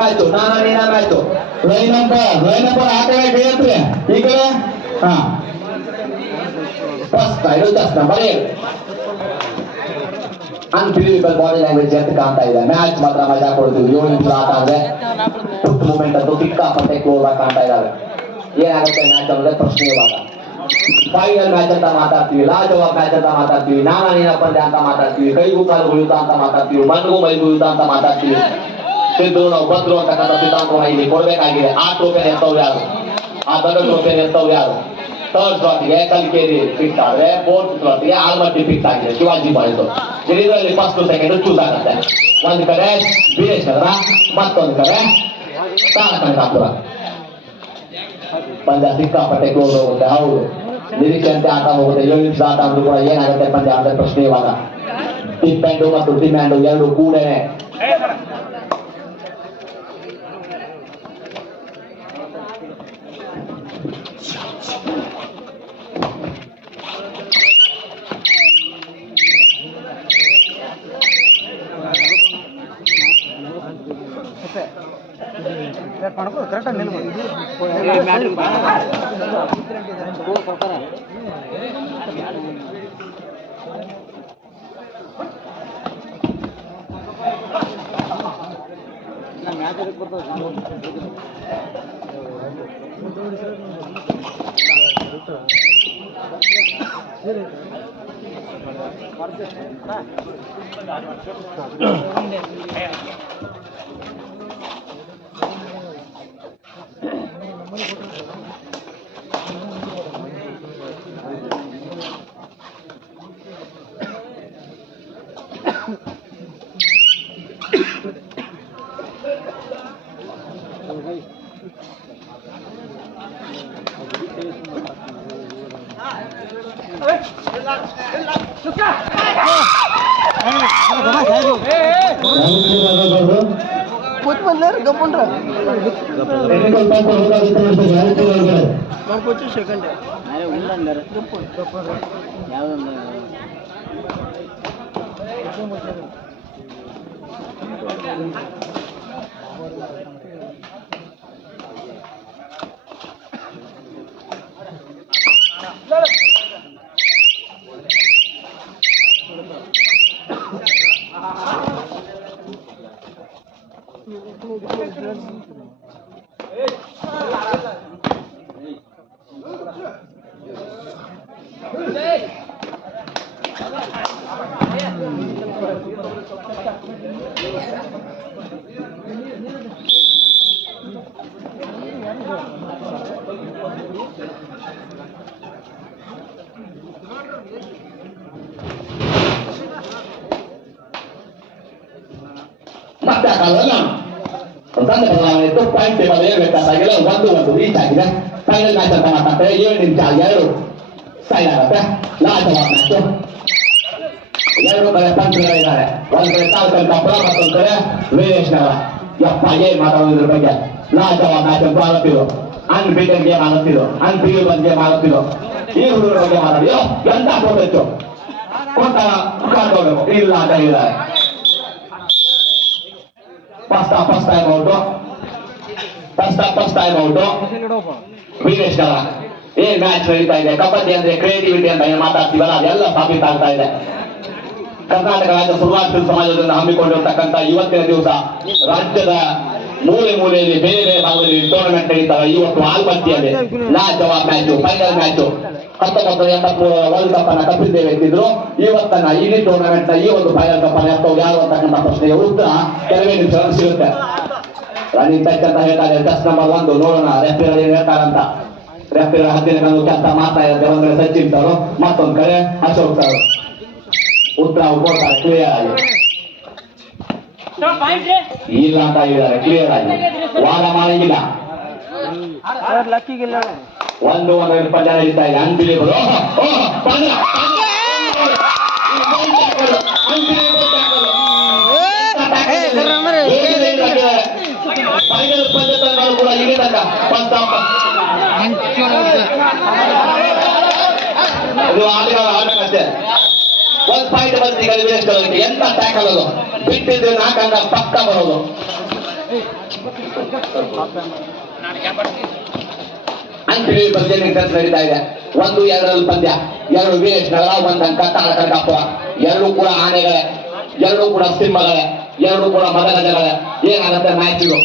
Match ನಾನಾ ನೀನಾ match line number ಆ ಕಡೆ ಕೇಳ್ರಿ ಈ ಕಡೆ ಹಾ ಫಸ್ಟ್ ಇದು just number 7 unbelievable body language ಅಂತ ಕಾಣ್ತಾ ಇದೆ. ಮ್ಯಾಚ್ ಮಾತ್ರ ಮಜಾ ಕೊಡ್ತೀವಿ. 7 ನಿಮಿಷ ಆಟ ಅಂದ್ರೆ ಫುಟ್ ಮೂವ್ಮೆಂಟ್ ಅಂತೂ ಸಿಕ್ಕಾಪಟ್ಟೆ ಕ್ಲೋಸ್ ಆಗಿ ಕಾಣ್ತಾ ಇದ್ದಾವೆ. ಏನಾಗುತ್ತೆ ಮ್ಯಾಚ್ ಅನ್ನೋದೇ ಪ್ರಶ್ನೆ. ಇವಾಗ ಫೈನಲ್ ಮ್ಯಾಚ್ ಅಂತ ಮಾತಾಡ್ತೀವಿ, ಲಾಜವಾಬ್ ಮ್ಯಾಚ್ ಅಂತ ಮಾತಾಡ್ತೀವಿ, ನಾನಾ ನೀನಾ ಪಂದ್ಯ ಅಂತ ಮಾತಾಡ್ತೀವಿ, ಕೈಗೂ ಕಾಲು ಉಳಿಯುತ್ತ ಅಂತ ಮಾತಾಡ್ತೀವಿ, ಮಣ್ಣಿಗೂ ಮೈಗೂ ಉಳಿಯುತ್ತ ಅಂತ ಮಾತಾಡ್ತೀವಿ. ಸಿದ್ದು ನಾವು ಬಂದ್ರು ಅಂತಕ್ಕಂಥ ಸಿದ್ಧಾಂತವನ್ನು ಇಲ್ಲಿ ಕೊಡ್ಬೇಕಾಗಿದೆ. ಆ ಟ್ರೋಫಿಯನ್ನು ಎತ್ತವ್ರು ಯಾರು? ಆ ದೊಡ್ಡ ಟ್ರೋಫಿಯನ್ನು ಎತ್ತವ್ರು ಯಾರು? ಥರ್ಡ್ ಸ್ಲಾಟ್ಗೆ ಕಲ್ಕೇರಿ ಫಿಕ್ಸ್ ಆದ್ರೆ, ಫೋರ್ತ್ ಸ್ಲಾಟ್ಗೆ ಆಲ್ಮಟ್ಟಿ ಫಿಕ್ಸ್ ಆಗಿದೆ ಶಿವಾಜಿ ಬಾಯ್ಸ್. ಇದರಲ್ಲಿ ಫಸ್ಟ್ ಸೆಕೆಂಡ್ ಚೂಸ್ ಆಗುತ್ತೆ. ಒಂದ್ ಕಡೆ ವೀರೇಶ್ ನಗರ, ಮತ್ತೊಂದು ಕಡೆ ತಾರಕನಕಾಪುರ. ಪಂದ್ಯ ಸಿಕ್ಕಾಪಟ್ಟೆ ಕ್ಲೋಸ್ ಹೋಗುತ್ತೆ. ಹೌದು, ನಿರೀಕ್ಷೆಯಂತೆ ಆಟ ಹೋಗುತ್ತೆ. 7 ನಿಮಿಷ ಆಟ ಅಂದ್ರೂ ಕೂಡ ಏನಾಗುತ್ತೆ ಪಂದ್ಯ ಅಂದ್ರೆ ಪ್ರಶ್ನೆ. ಇವಾಗ ಡಿಪೆಂಡು ಮತ್ತು ಡಿಮ್ಯಾಂಡು ಎರಡು ಕೂಡೇನೆ. ಕರೆಕ್ಟಾಗಿ ನಿಲ್ಬೋದು. సెకండ్ ಮತ್ತೆ ಆಗಲ್ಲ. ತಂದೆ ಬದಲಾವಣೆ ಇತ್ತು. ಪಾಯಿಂಟ್ ಟೇಬಲ್ ಏರ್ಬೇಕಾಗಿಲ್ಲ. 1-1 ರೀಚ್ ಆಗಿದೆ. ಫೈನಲ್ ಮ್ಯಾಚ್ ಅಂತ ಮಾತಾಡ್ತಾರೆ. 7 ನಿಮಿಷ 2 ಸೈಡ್ ಆಗುತ್ತೆ. ಲಾಜವಾಬ್ ಮ್ಯಾಚ್. 2 ಕಡೆ ಪಂಚ್ಗಳಿದ್ದಾರೆ. ಒಂದ್ ಕಡೆ ತಾಲೂಕಲ್ಕಾಪುರ, ಮತ್ತೊಂದು ಕಡೆ ವೀರೇಶ್ ನಗರ. ಯಪ್ಪ ಏನ್ ಮಾತಾಡೋದ್ರ ಬಗ್ಗೆ. ಲಾಜವಾಬ್ ಮ್ಯಾಚ್ ಅಂತ ಆಗುತ್ತಿದ್ರು. ಅನ್ಬೀಟನ್ ಗೇಮ್ ಆಗುತ್ತಿದ್ರು. ಅನ್ಬೀಟಬಲ್ ಗೇಮ್ ಆಗುತ್ತಿದ್ರು. ಈ ಹುಡುಗರ ಬಗ್ಗೆ ಮಾತಾಡಿ ಎಂತ ಕೊಟ್ಟಿತ್ತು ಕೊಟ್ಟ ಕಾಡ್ಕೋಬೇಕು ಇಲ್ಲ ಅಂತ ಹೇಳಿದ್ದಾರೆ. ಫಸ್ಟ್ ಟೈಮ್ ಔಟು ವೀರೇಶ್ ನಗರ. ಏನ್ ಮ್ಯಾಚ್ ನಡೀತಾ ಇದೆ. ಕಬಡ್ಡಿ ಅಂದ್ರೆ ಕ್ರಿಯೇಟಿವಿಟಿ ಅಂತ ಏನ್ ಮಾತಾಡ್ತೀವಲ್ಲ ಅದೆಲ್ಲ ಸಾಬೀತಾಗ್ತಾ ಇದೆ. ಕರ್ನಾಟಕ ರಾಜ್ಯ ಸುರುವಾರ್ಷಿಕ ಸಮಾಜದಿಂದ ಹಮ್ಮಿಕೊಂಡಿರ್ತಕ್ಕಂಥ ಇವತ್ತಿನ ದಿವಸ ರಾಜ್ಯದ ಮೂಲೆ ಮೂಲೆಯಲ್ಲಿ ಬೇರೆ ಬೇರೆ ಭಾಗದಲ್ಲಿ ಟೂರ್ನಮೆಂಟ್ ನಡೀತಾರೆ. ಇವತ್ತು ಆಲ್ಮಟ್ಟಿಯಲ್ಲಿ ಲಾಜವಾಬ್ match, final match. 1983 world cup ಅನ್ನ ಕಪ್ಪಿದ್ದೇವೆ ಎತ್ತಿದ್ರು. ಇವತ್ತನ್ನ ಇಡೀ ಟೂರ್ನಮೆಂಟ್ ನ ಈ ಒಂದು ಫೈನಲ್ ಕಪ್ ಅನ್ನು ಎತ್ತವ್ರು ಯಾರು ಅಂತಕ್ಕಂಥ ಪ್ರಶ್ನೆಗೆ ಉತ್ತರ ಕೆಲವೇ ನಿಮಿಷಗಳಲ್ಲಿ ಸಿಗುತ್ತೆ. ರನ್ನಿಂಗ್ ಟಚ್ ಅಂತ ಹೇಳ್ತಾರೆ. ಟಚ್ ನಂಬರ್ 1 ನೋಡೋಣ ರೆಫ್ರಿಗಳು ಏನ್ ಹೇಳ್ತಾರಂತ. ರೆಫ್ರಿಗಳ ಹತ್ತಿರ ಕೆಲಸ ಮಾಡ್ತಾ ಇದ್ದಾರೆ. ಒಂದ್ ಕಡೆ ಸಚಿನ್ ಸರ್, ಮತ್ತೊಂದ್ ಕಡೆ ಅಶೋಕ್ ಸರ್ ಉತ್ತರ ಕೊಡ್ತಾರೆ ಕ್ಲಿಯರ್ ಆಗಿ. ಇಲ್ಲ ಅಂತ ಹೇಳಿದ್ದಾರೆ ಕ್ಲಿಯರ್ ಆಗಿ. ವಾದ ಮಾಡಂಗಿಲ್ಲ. 1-1 ಪಂದ್ಯ ನಡೀತಾ ಇದೆ. ಅನ್ಬಿಲೀವಬಲ್. ಫೈನಲ್ ಪಂದ್ಯ ಕೂಡ ಇಲ್ಲಿ ತನಕ ಇದು ಆಟಕ್ಕಷ್ಟೇ. 1 ಪಾಯಿಂಟ್ ಬಂದಿಗೆ ವೀರೇಶ್ ನಗರಕ್ಕೆ ಎಂತ ಟ್ಯಾಕಲ್ ಅದು. ಬಿಟ್ಟಿದ್ರೆ 4 ಅಂಕ ಪಕ್ಕ ಬರೋದು. ಅಂತಿಳಿ ಪಂದ್ಯ ನಡೀತಾ ಇದೆ. 1-2 ಪಂದ್ಯ. 2 ವೀರೇಶ್ ನಗರ, 1 ಅಂಕ ತಾಳಕನಕಾಪುರ. 2 ಕೂಡ ಆನೆಗಳೇ, 2 ಕೂಡ ಸಿಂಹಗಳೇ, 2 ಕೂಡ ಮದಗಜಗಳೇ. ಏನಾಗುತ್ತೆ ಮ್ಯಾಚ್ ಇದು?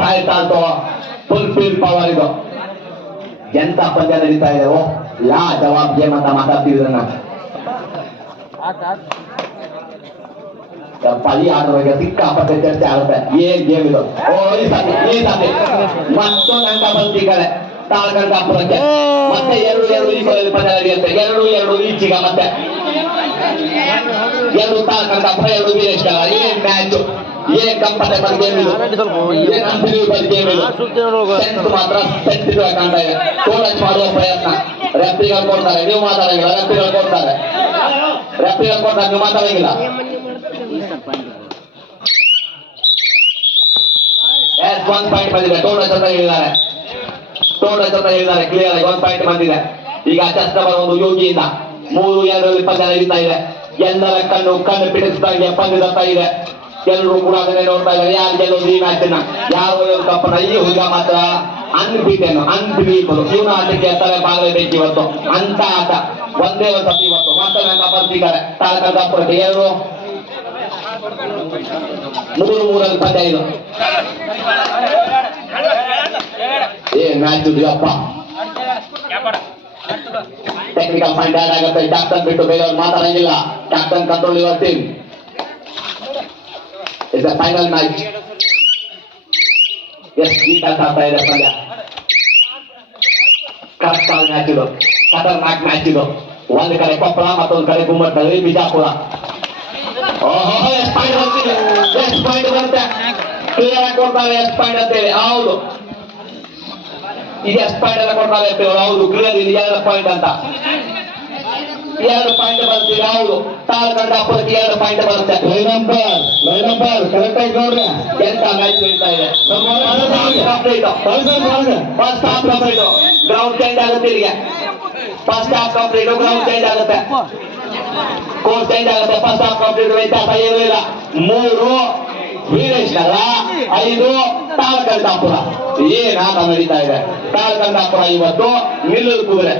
ಸಾಯ್ತಾಲ್ತೋ ಫುಲ್ ಫೀಲ್ಡ್ ಪವರ್ ಇದು. ಎಂತ ಪಂದ್ಯ ನಡೀತಾ ಇದೆ. ಲಾ ಜವಾಬ್ ಗೇಮ್ ಅಂತ ಮಾತಾಡ್ತಿದ್ರನ್ನ ಪಳಿ ಆಡುವ ಬಗ್ಗೆ ಸಿಕ್ಕಾಪಟ್ಟೆ ಚರ್ಚೆ ಆಗುತ್ತೆ. ಏನ್ ಗೇಮ್ ಇದು? ಈ ಸಾತಿ ಮತ್ತೊಂದು ಅಂಕ ಬಂತು ಈ ಕಡೆ ತಾಳಕನಕಾಪುರಕ್ಕೆ. ಮತ್ತೆ 2-2 ಈ ಕೊನೆಯಲ್ಲಿ ಪಂದ್ಯ ನಡೆಯುತ್ತೆ. 2-2 ಈಚೀಗ ಮತ್ತೆ 2 ತಾಳಕನಕಾಪುರ, 2 ವೀರೇಶ್ ನಗರ. ಏನ್ ಮ್ಯಾಚ್, ಏನ್ ಕಂಫರ್ಟೇಬಲ್ ಗೇಮ್ ಇದು, ಏನ್ ಅನ್ಬಿಲೀವಬಲ್ ಗೇಮ್ ಇದು. ಸೆನ್ಸ್ ಮಾತ್ರ ಸೆನ್ಸಿಟಿವ್ ಆಗಿ ಕಾಣ್ತಾ ಇದೆ. ಟೋಲಚ್ ಮಾಡುವ ಪ್ರಯತ್ನ ರೆಫ್ರಿಗಳು ಕೊಡ್ತಾರೆ, ನೀವು ಮಾತಾಡಂಗಿಲ್ಲ. ರೆಫ್ರಿಗಳು ಕೊಡ್ತಾರೆ, ನೀವು ಮಾತಾಡಂಗಿಲ್ಲ. ಎಸ್ 1 ಪಾಯಿಂಟ್ ಬಂದಿದೆ. ಟೋಲಚ್ ಅಂತ ಹೇಳಿದ್ದಾರೆ ಕ್ಲಿಯರ್ ಆಗಿ 1 ಪಾಯಿಂಟ್ ಬಂದಿದೆ. ಈಗ ಚೆಸ್ ನಂಬರ್ 1 ಯೋಗಿಯಿಂದ 3-2 ಪಂದ್ಯ ನಡೀತಾ ಇದೆ. ಎಲ್ಲರ ಕಣ್ಣು ಪಿಡಿಸಿದಂಗೆ ಪಂದ್ಯದತ್ತ ಇದೆ. ಎಲ್ಲರೂ ಕೂಡ ಅದನ್ನೇ ನೋಡ್ತಾ ಇದ್ದಾರೆ. ಯಾರು ಗೆಲ್ಲೋದು ಈ ಮ್ಯಾಚ್ ಅನ್ನ, ಯಾರು ಕಪ್ಪನ. ಈ ಹುಡುಗ ಮಾತ್ರ ಅನ್ಬಿಲೀವಬಲ್. ಇವನ ಆಟಕ್ಕೆ ಎತ್ತರ ಬಾಗಲೇಬೇಕು ಇವತ್ತು. ಅಂತ ಆಟ ಒಂದೇ ಒಂದು ಸತಿ ಇವತ್ತು ಮಾತ್ರ ಬರ್ತಿದ್ದಾರೆ ತಾಳಕನಕಾಪುರಕ್ಕೆ. 3-3 ಪಂದ್ಯ ಇದು. ಏನ್ ಮ್ಯಾಚ್ ಇದು ಅಪ್ಪ. ಟೆಕ್ನಿಕಲ್ ಪಾಯಿಂಟ್ ಆಡ್ ಆಗುತ್ತೆ. ಕ್ಯಾಪ್ಟನ್ ಬಿಟ್ಟು ಬೇರೆಯವ್ರು ಮಾತಾಡಂಗಿಲ್ಲ. Captain control your team. It's a final match. ಎಸ್ ಗೀಟಸ್ ಆಗ್ತಾ ಇದೆ ಪಂದ್ಯ. ಕರೆಕ್ಟ್ ಮ್ಯಾಚ್ ಇದು, ಖತರ್ನಾಕ್ ಮ್ಯಾಚ್ ಇದು. ಒಂದು ಕಡೆ ಕೊಪ್ಪಳ, ಮತ್ತೊಂದು ಕಡೆ ಗುಮ್ಮಟದಲ್ಲಿ ಬಿಜಾಪುರ. ಎಸ್ ಪಾಯಿಂಟ್ ಬರುತ್ತೆ. ಕ್ಲಿಯರ್ ಆಗಿ ಕೊಡ್ತಾರೆ ಎಸ್ ಪಾಯಿಂಟ್ ಅಂತೇಳಿ. ಹೌದು, ಈಗ ಎಸ್ ಪಾಯಿಂಟ್ ಎಲ್ಲ ಕೊಡ್ತಾರೆ ಅಂತೇಳಿ. ಹೌದು, ಕ್ಲಿಯರ್ ಇಲ್ಲಿ 2 ಪಾಯಿಂಟ್ ಅಂತ. 2 ಪಾಯಿಂಟ್ ಬರ್ತೀವಿ. ಹೌದು, ತಾಳಕನಕಾಪುರಕ್ಕೆ 2 ಪಾಯಿಂಟ್ ಬರುತ್ತೆ. ಲೈನ್ ನಂಬರ್ ಕರೆಕ್ಟ್ ಆಗಿ ನೋಡ್ರಿ. ಎಂತ ಮ್ಯಾಚ್ ನಡೀತಾ ಇದೆ. First half complete. Ground change ಆಗುತ್ತೆ ಇಲ್ಲಿಗೆ. First half complete, ground change ಆಗುತ್ತೆ, ಕೋರ್ಸ್ ಚೇಂಜ್ ಆಗುತ್ತೆ. First half complete. ವ್ಯತ್ಯಾಸ ಏನೂ ಇಲ್ಲ. 3 ವೀರೇಶ್ ನಗರ, 5 ತಾಳಕನಕಾಪುರ. ಏನ್ ಆಟ ನಡೀತಾ ಇದೆ. ತಾಳಕನಕಾಪುರ ಇವತ್ತು ನಿಲ್ಲಲು ಕುದುರೆ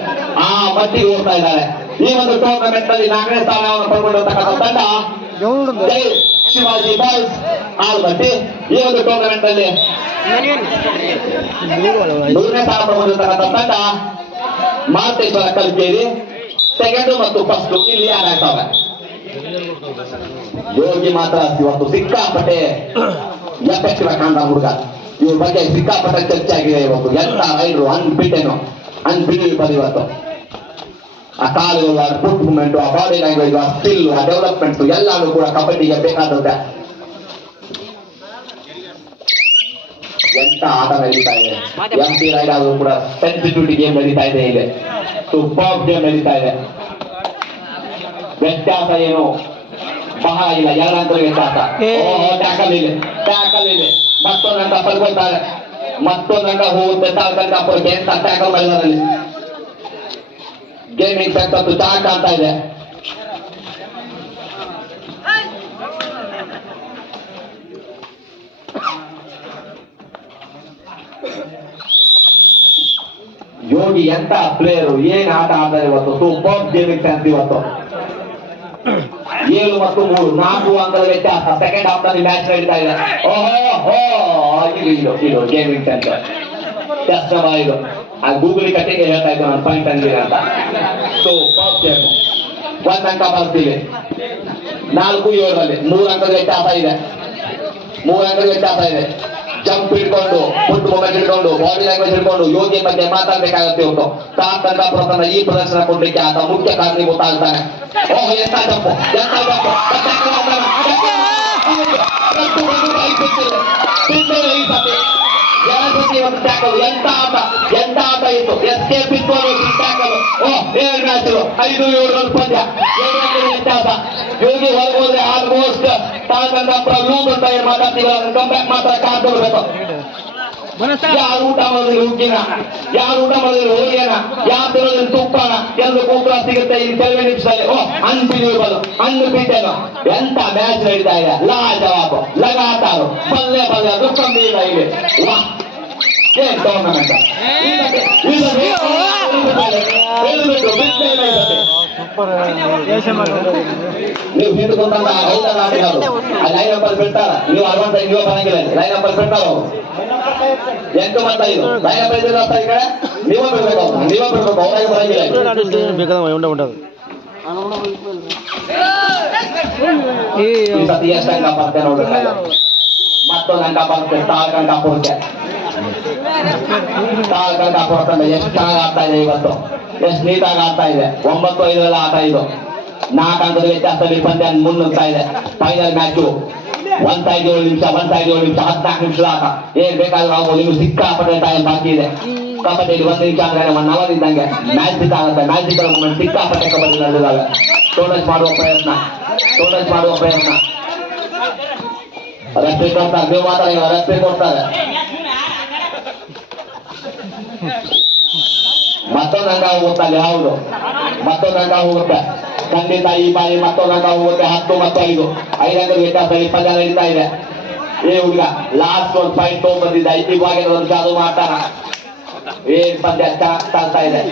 ಆ ಮಟ್ಟಿಗೆ ಹೋಗ್ತಾ ಇದ್ದಾರೆ. ಈ ಒಂದು ಟೂರ್ನಮೆಂಟ್ ನಲ್ಲಿ 4ನೇ ಸ್ಥಾನವನ್ನು ಪಡ್ಕೊಂಡಿರ್ತಕ್ಕಂಥ ತಂಡ ಜೈ ಶಿವಾಜಿ ಬಾಯ್ಸ್ ಆಲ್ಮಟ್ಟಿ. ಈ ಒಂದು ಟೂರ್ನಮೆಂಟ್ ನಲ್ಲಿ 3ನೇ ಸ್ಥಾನ ಪಡ್ಕೊಂಡಿರ್ತಕ್ಕಂಥ ತಂಡ ಮಾತೇಶ್ವರ ಕಲ್ಕೇರಿ. 2nd ಮತ್ತು 1st ಇಲ್ಲಿ ಯಾರಾಗ್ತವೆ. ಯೋಗಿ ಮಾತ್ರ ಇವತ್ತು ಸಿಕ್ಕಾಪಟ್ಟೆ ಎಫೆಕ್ಟಿವ್ ಕಾಣ್ದ ಹುಡುಗ. ಇವ್ರ ಬಗ್ಗೆ ಸಿಕ್ಕಾಪಟ್ಟೆ ಚರ್ಚೆ ಆಗಿದೆ ಇವತ್ತು. ಎಂತ ರೈಡ್ರು, ಅನ್ಬಿಲೀವಬಲ್ ಇವತ್ತು. ಆ ಕಾಲುಗಳು, ಆ ಫುಟ್ ಮೂವ್ಮೆಂಟ್, ಆ ಬಾಡಿ ಲ್ಯಾಂಗ್ವೇಜ್, ಆ ಸ್ಕಿಲ್, ಆ ಡೆವಲಪ್ಮೆಂಟ್ ಎಲ್ಲಾನು ಕೂಡ ಕಬಡ್ಡಿಗೆ ಬೇಕಾದಂತೆ. ಎಂತ ಆಟ ನಡೀತಾ ಇದೆ. MP ರೈಡ್ ಆದ್ರೂ ಕೂಡ ಸೆನ್ಸಿಟಿವಿಟಿ ಗೇಮ್ ನಡೀತಾ ಇದೆ. ಇಲ್ಲಿ ಸೂಪರ್ ಗೇಮ್ ನಡೀತಾ ಇದೆ. ವ್ಯತ್ಯಾಸ ಏನು ಬಹಳ ಇಲ್ಲ. 2 ಅಂಕ ವ್ಯತ್ಯಾಸ. ಟ್ಯಾಕಲ್ ಇದೆ. ಮತ್ತೊಂದು ಅಂಕ ಪಡ್ಕೊಳ್ತಾರೆ. ಮತ್ತೊಂದು ಅಂಕ ಹೋಗುತ್ತೆ ತಾಳಕನಕಾಪುರಕ್ಕೆ. ಎಂತ ಟ್ಯಾಕಲ್ ಮಾಡಿದಾರಲ್ಲಿ. ಗೇಮಿಂಗ್ ಸೆಂಟರ್ ಚೆನ್ನಾಗಿ ಕಾಣ್ತಾ ಇದೆ. ಯೋಗಿ ಎಂತ ಪ್ಲೇಯರು, ಏನ್ ಆಟ ಆಡ್ತಾರೆ ಇವತ್ತು. ಸೂಪರ್ ಗೇಮಿಂಗ್ ಸೆನ್ಸ್ ಇವತ್ತು. 7 ಮತ್ತು 3, 4 ಅಂಕದ ವ್ಯತ್ಯಾಸ. ಸೆಕೆಂಡ್ ಹಾಫ್ ನಲ್ಲಿ ಮ್ಯಾಚ್ ನಡೀತಾ ಇದೆ. ಇದು ಗೇಮಿಂಗ್ ಸೆಂಟರ್ ಟೆಸ್ಟ್ ಇದು. ಆ ಗೂಗಲ್ ಕಟ್ಟಿಗೆ ಹೇಳ್ತಾ ಇದ್ದು ನಾನು ಪಾಯಿಂಟ್ ಅಂದಿದೆ ಅಂತ. Super game. 1 ಅಂಕ ಬರ್ತೀವಿ. 4-7ರಲ್ಲಿ 3 ಅಂಕದ ವ್ಯತ್ಯಾಸ ಇದೆ. ಜಂಪ್ ಹಿಡ್ಕೊಂಡು, ಫುಟ್ ಮೂವ್ಮೆಂಟ್ ಹಿಡ್ಕೊಂಡು, ಬಾಡಿ ಲ್ಯಾಂಗ್ವೇಜ್ ಹಿಡ್ಕೊಂಡು ಯೋಗಿ ಬಗ್ಗೆ ಮಾತಾಡ್ಬೇಕಾಗತ್ತೆ ಇವತ್ತು. ತಾಳಕನಕಾಪುರ ಈ ಪ್ರದರ್ಶನ ಕೊಡ್ಲಿಕ್ಕೆ ಆತ ಮುಖ್ಯ ಕಾರಣೀಭೂತ ಆಗ್ತಾನೆ. ಎಂತ ಜಂಪ್. ಎಂತ ಆಟ ಇತ್ತು. ಎಸ್ಕೇಪ್ ಇತ್ತು ಟ್ಯಾಕಲ್. 2 ಮ್ಯಾಚ್ 5-7 ಪಂದ್ಯ. 7 ವ್ಯತ್ಯಾಸ. ಯೋಗಿ ಹೊರಗೋದ್ರೆ ಆಲ್ಮೋಸ್ಟ್ ತಾಳಕನಕಾಪುರ ಲೂಸ್ ಅಂತ ಏನ್ ಮಾತಾಡ್ತೀವಿ. ಕಂಬ್ಯಾಕ್ ಮಾತ್ರ ಕಾಡ್ಕೊಳ್ಬೇಕು. ಯಾರು ಊಟ ಮಾಡೋದ್ರಲ್ಲಿ ಹುಗ್ಗಿನ, ಯಾರು ಊಟ ಮಾಡೋದ್ರಲ್ಲಿ ಹೋಳಿಗೆನ, ಯಾರು ತಿನ್ನೋದ್ರಲ್ಲಿ ತುಪ್ಪನ, ಎಂದು ಕೂತ್ರ ಸಿಗುತ್ತೆ ಈ ಕೆಲವೇ ನಿಮಿಷದಲ್ಲಿ. ಅನ್ಬಿಲೀವಬಲ್, ಅನ್ಬಿಟೇಬಲ್. ಎಂತ ಮ್ಯಾಚ್ ನಡೀತಾ ಇದೆ, ಲಾಜವಾಬ್, ಲಗಾತಾರು, ಬಲ್ಲೆ ಬಲ್ಲೆ ಅದು ಕಮ್ಮಿ ಇಲ್ಲ ಇಲ್ಲಿ. ವಾಹ್, ಏನ್ ಟೂರ್ನಮೆಂಟ್ ನೀವು ಹಿಡಿದುಕೊಂಡ ಲೈನ್ ನಂಬರ್ ಬಿಡ್ತಾರ, ನೀವು 65 ನೀವು ಬರಂಗಿಲ್ಲ, ಲೈನ್ ನಂಬರ್ ಬಿಡ್ತಾರ ಅವರು 8 ಮತ್ತು 5 ಲೈನ್ ನಂಬರ್ ಇದ್ರೆ ಈ ಕಡೆ ನೀವೇ ಬಿಡ್ಬೇಕು, ನೀವೇ ಬಿಡ್ಬೇಕು, ಅವ್ರಾಗಿ ಬರಂಗಿಲ್ಲ. ಈ ಸತಿ ಎಷ್ಟು ಅಂಕ ಬರುತ್ತೆ ನೋಡ್ಬೇಕು, ಮತ್ತೊಂದು ಅಂಕ ಬರುತ್ತೆ, ತಾಳ್ಕ ಅಂಕ ಬರುತ್ತೆ. ತಾಳ್ಕ ಕೊಡ್ತಾನೆ. ಎಷ್ಟು ಚೆನ್ನಾಗಿ ಆಡ್ತಾ ಇದೆ ಇವತ್ತು, ಎಷ್ಟು ನೀಟಾಗಿ ಆಡ್ತಾ ಇದೆ. 9-5 ಆಟ ಇದು. 4 ಅಂಕದ ವ್ಯತ್ಯಾಸದಲ್ಲಿ ಪಂದ್ಯ ಮುನ್ನುಗ್ತಾ ಇದೆ. ಫೈನಲ್ ಮ್ಯಾಚು 1 ಸೈಡ್ 7 ನಿಮಿಷ, 1 ಸೈಡ್ 7 ನಿಮಿಷ, 14 ನಿಮಿಷದ ಆಟ. ಏನ್ ಬೇಕಾದ್ರೂ ಆಗ್ಬೋದು, ಇನ್ನು ಸಿಕ್ಕಾಪಟ್ಟೆ ಟೈಮ್ ಬಾಕಿ ಇದೆ. ಕಬಡ್ಡಿಯಲ್ಲಿ 1 ನಿಮಿಷ ಅಂದ್ರೆ 1 ಅವರ್ ಇದ್ದಂಗೆ. ಮ್ಯಾಚ್ ಸಿಕ್ಕಾಗುತ್ತೆ, ಮ್ಯಾಚ್ ಸಿಕ್ಕ ಸಿಕ್ಕಾಪಟ್ಟೆ ಕಬಡ್ಡಿ ನಡೆದಿದ್ದಾವೆ. ಟೋಟಲ್ ಮಾಡುವ ಪ್ರಯತ್ನ, ಟೋಟಲ್ ಮಾಡುವ ಪ್ರಯತ್ನ. ರೆಫ್ರಿ ಕೊಡ್ತಾರೆ, ನೀವು ಮಾತಾಡಿಲ್ಲ, ರೆಫ್ರಿ ಕೊಡ್ತಾರೆ. ಮತ್ತೊಂದು ಅಂಕ ಹೋಗುತ್ತೆ ಅಲ್ಲಿ, ಹೌದು ಮತ್ತೊಂದು ಅಂಕ ಹೋಗುತ್ತೆ ಖಂಡಿತ. ಈ ಬಾರಿ ಮತ್ತೊಂದು ಅಂಕ ಹೋಗುತ್ತೆ. 10 ಮತ್ತು 5 ಅಂಕದ ವ್ಯತ್ಯಾಸದಲ್ಲಿ ಪಂದ್ಯ ನಡೀತಾ ಇದೆ. ಏ ಹುಡುಗ ಲಾಸ್ಟ್ ಒಂದು ಪಾಯಿಂಟ್ ತಗೊಂಡ್ಬಂದಿದ್ದ, ಇವಾಗ ಒಂದು ಚಾಲು ಮಾಡ್ತಾರ. ಏನ್ ಪಂದ್ಯ ಕಾಣ್ತಾ ಇದೆ,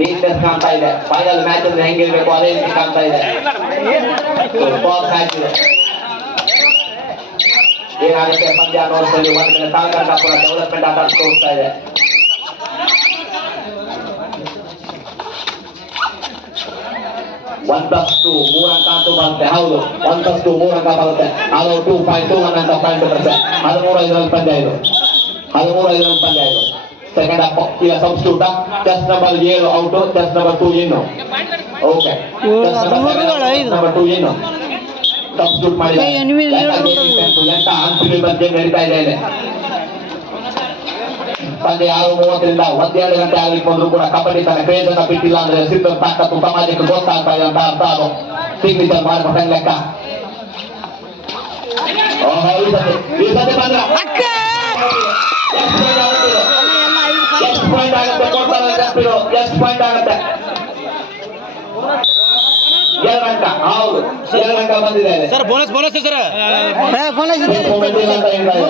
ನೀಟ್ನೆಸ್ ಕಾಣ್ತಾ ಇದೆ. ಫೈನಲ್ ಮ್ಯಾಚ್ ಅಂದ್ರೆ ಹೆಂಗಿರ್ಬೇಕು ಅದೇ ರೀತಿ ಕಾಣ್ತಾ ಇದೆ. ಮ್ಯಾಚ್ ಇದೆ, ಏನಾಗುತ್ತೆ ಪಂದ್ಯ ನೋಡ್ಕೊಳ್ಳಿ. ಒಂದು ತಾಲೂಕಾಪುರ ಡೆವಲಪ್ಮೆಂಟ್ ಆಟ ತೋರಿಸ್ತಾ ಇದೆ. ಒಂದಷ್ಟು 3 ಅಂಕ ಅಂತೂ ಬರುತ್ತೆ, ಹೌದು ಒಂದಷ್ಟು 3 ಅಂಕ ಬರುತ್ತೆ. ಅದು 2.21 ಅಂಕ ಪಾಯಿಂಟ್ ಬರುತ್ತೆ. 13-5 ಪಂದ್ಯ ಇದು, 13-5 ಪಂದ್ಯ ಇದು. ಸೆಕೆಂಡ್ ಹಾಫ್ ಈಗ substitute. Chess number 7 out, chess number 2 ಇನ್ನು. ಓಕೆ, ನಂಬರ್ 2 ಇನ್ನು ಸಬ್ಸ್ಟಿಟ್ಯೂಟ್ ಮಾಡಿದ್ದಾರೆ. ಎಂತ ಅನ್ಬಿಲೀವಬಲ್ ಗೇಮ್ ನಡೀತಾ ಇದೆ ಇಲ್ಲಿ. ಪಂದ್ಯ 6:30ರಿಂದ 1-2 ಗಂಟೆ ಆಗ್ಲಿಕ್ಕೆ ಬಂದ್ರು ಕೂಡ ಕಬಡ್ಡಿ ತನ್ನ ಕ್ರೇಜ್ ಅನ್ನ ಬಿಟ್ಟಿಲ್ಲ ಅಂದ್ರೆ ಸಿದ್ಧ ತಾಕತ್ತು ಸಮಾಜಕ್ಕೆ ಗೊತ್ತಾಗ್ತಾ ಇದೆ ಅಂತ ಅರ್ಥ. ಅದು ಸಿಗ್ನೇಚರ್ ಮಾಡ್ಕೊಟ್ಟಂಗೆ ಲೆಕ್ಕ. ಈ ಸತಿ ಬಂದ್ರ ಎಷ್ಟು ಪಾಯಿಂಟ್ ಆಗುತ್ತೆ ಕೊಡ್ತಾರೆ, ಎಷ್ಟು ಪಾಯಿಂಟ್ ಆಗುತ್ತೆ? 2 ಅಂಕ, ಹೌದು 2 ಅಂಕ ಬಂದಿದೆ sir. Bonus bonus sir, bonus ಅಂತ ಹೇಳ್ತಾ ಇದ್ದಾರೆ.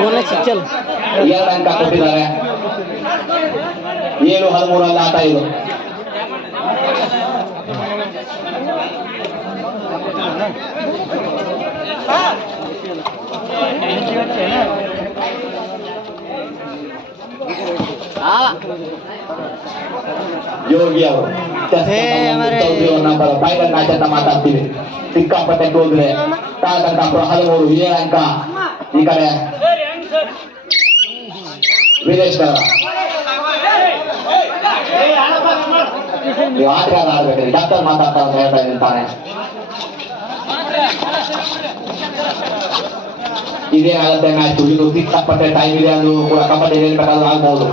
ಬೋನಸ್ ಚಲ್ 2 ಅಂಕ ಕೊಟ್ಟಿದ್ದಾರೆ. 7-13 ಆಟ ಇದು. ಯೋಗಿ ಅವರು ಫೈನಲ್ ಮ್ಯಾಚ್ ಅಂತ ಮಾತಾಡ್ತೀವಿ. ಸಿಕ್ಕಾಪಟ್ಟೆ ಹೋದ್ರೆ ತಾಲೂಕಾಪುರ 13, 7 ಅಂಕ. ಈ ಕಡೆ ವೀರೇಶ್ ಅವರ ನೀವು ಆಟಗಾರ ಆಡ್ಬೇಕ್ರಿ, ಡಾಕ್ಟರ್ ಮಾತಾಡ್ತಾ ಅಂತ ಹೇಳ್ತಾ ಇದ್ದಾನೆ. ಇದೇನಾಗುತ್ತೆ ಮ್ಯಾಚ್, ಇದು ಸಿಕ್ಕಾಪಟ್ಟೆ ಟೈಮ್ ಇದೆ ಅಂದ್ರೂ ಕೂಡ ಕಬಡ್ಡಿ ಹೇಳ್ಬೇಕಾದ್ರೂ ಆಗ್ಬಹುದು.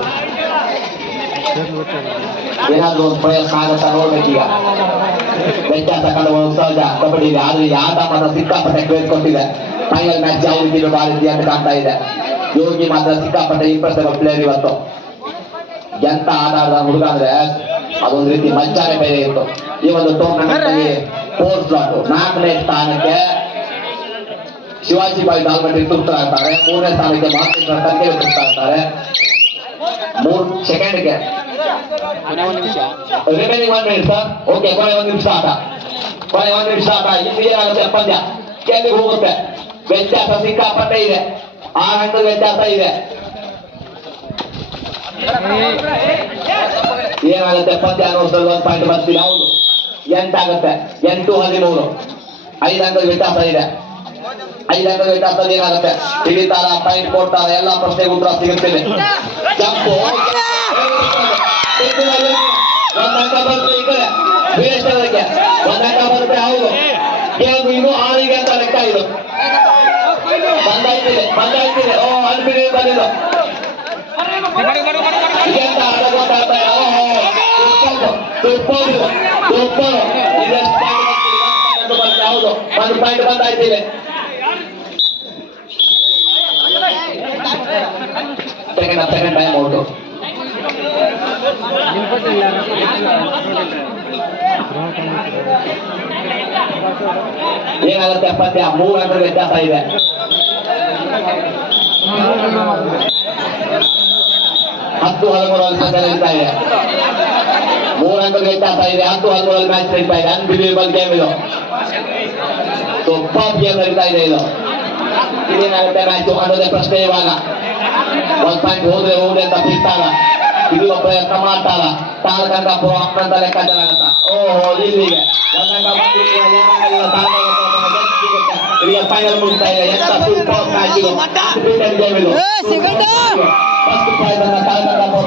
ಏನಾದ್ರೂ ಒಂದು ಪ್ರಯತ್ನ ಆಗುತ್ತಾ ನೋಡ್ಬೇಕೀಗ. ವ್ಯತ್ಯಾಸ ಕಂಡು ಸಹಜ ಕಬಡ್ಡಿ ಇದೆ, ಆದ್ರೆ ಈ ಆಟ ಮಾತ್ರ ಸಿಕ್ಕಾಪಟ್ಟೆ ಕ್ರೇಜ್ ಕೊಟ್ಟಿದೆ. ಫೈನಲ್ ಮ್ಯಾಚ್ ಯಾವ ರೀತಿ ಆ ರೀತಿ ಅಂತ ಕಾಣ್ತಾ ಇದೆ. ಯೋಗಿ ಮಾತ್ರ ಸಿಕ್ಕಾಪಟ್ಟೆ ಇಂಪ್ರೆಸಿಬಲ್ ಪ್ಲೇಯರ್ ಇವತ್ತು. ಎಂತ ಆಟ ಆಡಿದ ಹುಡುಗ ಅಂದ್ರೆ ಅದೊಂದು ರೀತಿ ಮಜ್ಜಾನೆ ಬೇರೆ ಇತ್ತು. ಈ ಒಂದು ಟೂರ್ನಮೆಂಟ್ ಅಲ್ಲಿ 4 ಸ್ಲಾಟ್ 4ನೇ ಸ್ಥಾನಕ್ಕೆ ಶಿವಾಜಿ ಬಾಯಿ ದಾಲ್ಮಟ್ಟಿ ತೃಪ್ತರಾಗ್ತಾರೆ. 3ನೇ ಸ್ಥಾನಕ್ಕೆ ಮಹಾತ್ಮ ತರ್ಕೆ ತೃಪ್ತರಾಗ್ತಾರೆ. 3 ಸೆಕೆಂಡ್ಗೆ ರಿಮೈನಿಂಗ್ 1 ಮಿನಿಟ್ ಸರ್. ಓಕೆ, ಕೊನೆ 1 ನಿಮಿಷ ಆಟ, ಕೊನೆ 1 ನಿಮಿಷ ಆಟ. ಇಲ್ಲಿ ಏನಾಗುತ್ತೆ ಪಂದ್ಯ ಕೆಳಗೆ ಹೋಗುತ್ತೆ. ವ್ಯತ್ಯಾಸ ಸಿಕ್ಕಾಪಟ್ಟೆ ಇದೆ, 6 ಅಂಕದ ವ್ಯತ್ಯಾಸ ಇದೆ. ಏನಾಗುತ್ತೆ ಪಂದ್ಯ ಅನ್ನೋದ್ರಲ್ಲಿ 1 ಪಾಯಿಂಟ್ ಬರ್ತೀವಿ. ಹೌದು 8 ಆಗುತ್ತೆ. 8-13 5 ಅಂಕದ ವ್ಯತ್ಯಾಸ ಇದೆ. 5 ಅಂಕದ ವ್ಯತ್ಯಾಸದಲ್ಲಿ ಏನಾಗುತ್ತೆ, ಹಿಡಿತಾರ, ಪಾಯಿಂಟ್ ಕೊಡ್ತಾರ, ಎಲ್ಲ ಪ್ರಶ್ನೆಗೆ ಉತ್ತರ ಸಿಗುತ್ತಿದೆ. ಜಂಪು 1 ಅಂಕ ಬರುತ್ತೆ. ಈ ಕಡೆ ವೀರೇಶ್ ಅವರಿಗೆ 1 ಅಂಕ ಬರುತ್ತೆ. ಹೌದು, ಇನ್ನು 6 ಅಂತ ಲೆಕ್ಕ. ಇದು ಬಂದಾಯ್ತಿದೆ. ಓ ಅನ್ಬಿಲೀವಬಲ್ ಇದು. ಇದೆಂತ ಆಟ ಗೊತ್ತಾಗ್ತಾ ಇದೆ. ಹೌದು 1 ಪಾಯಿಂಟ್ ಬಂದಾಯ್ತಿದೆ. Second time out. ಏನಾಗುತ್ತೆ ಪಂದ್ಯ 3 ಅಂಕದ ವ್ಯತ್ಯಾಸ ಇದೆ. 10-13 ಪಂದ್ಯ ನಡೀತಾ ಇದೆ. 3 ಅಂಕದ ವ್ಯತ್ಯಾಸ ಇದೆ. 10-13 ಮ್ಯಾಚ್ ನಡೀತಾ ಇದೆ. ಅನ್ಬಿಲೀವಬಲ್ ಗೇಮ್ ಇದು. ಸೂಪರ್ ಗೇಮ್ ನಡೀತಾ ಇದೆ ಇದು. ಇದೇನಾಗುತ್ತೆ ಮ್ಯಾಚ್ ಅನ್ನೋದೇ ಪ್ರಶ್ನೆ ಇವಾಗ. 1 ಪಾಯಿಂಟ್ ಹೋದ್ರೆ ಅಂತ ಬಿಟ್ಟಾಗ ಇದು ಪ್ರಯತ್ನ ಮಾಡ್ತಾರ. ತಾರಕಂಗಾಪುರ ಅಂತ ಲೆಕ್ಕಾಚಾರ ಆಗತ್ತ. ಓಹೋ ಇಲ್ಲಿಗೆ ಫೈನಲ್ ಮುಗಿಸ್ತಾ ಇದೆ. ಎಂತ ಸೂಪರ್ ಮ್ಯಾಚ್ ಇದು. ಗೇಮ್ ಇದು. ಫಸ್ಟ್ ಪ್ರೈಸ್ ಅನ್ನ ತಾರಕಂಗಾಪುರ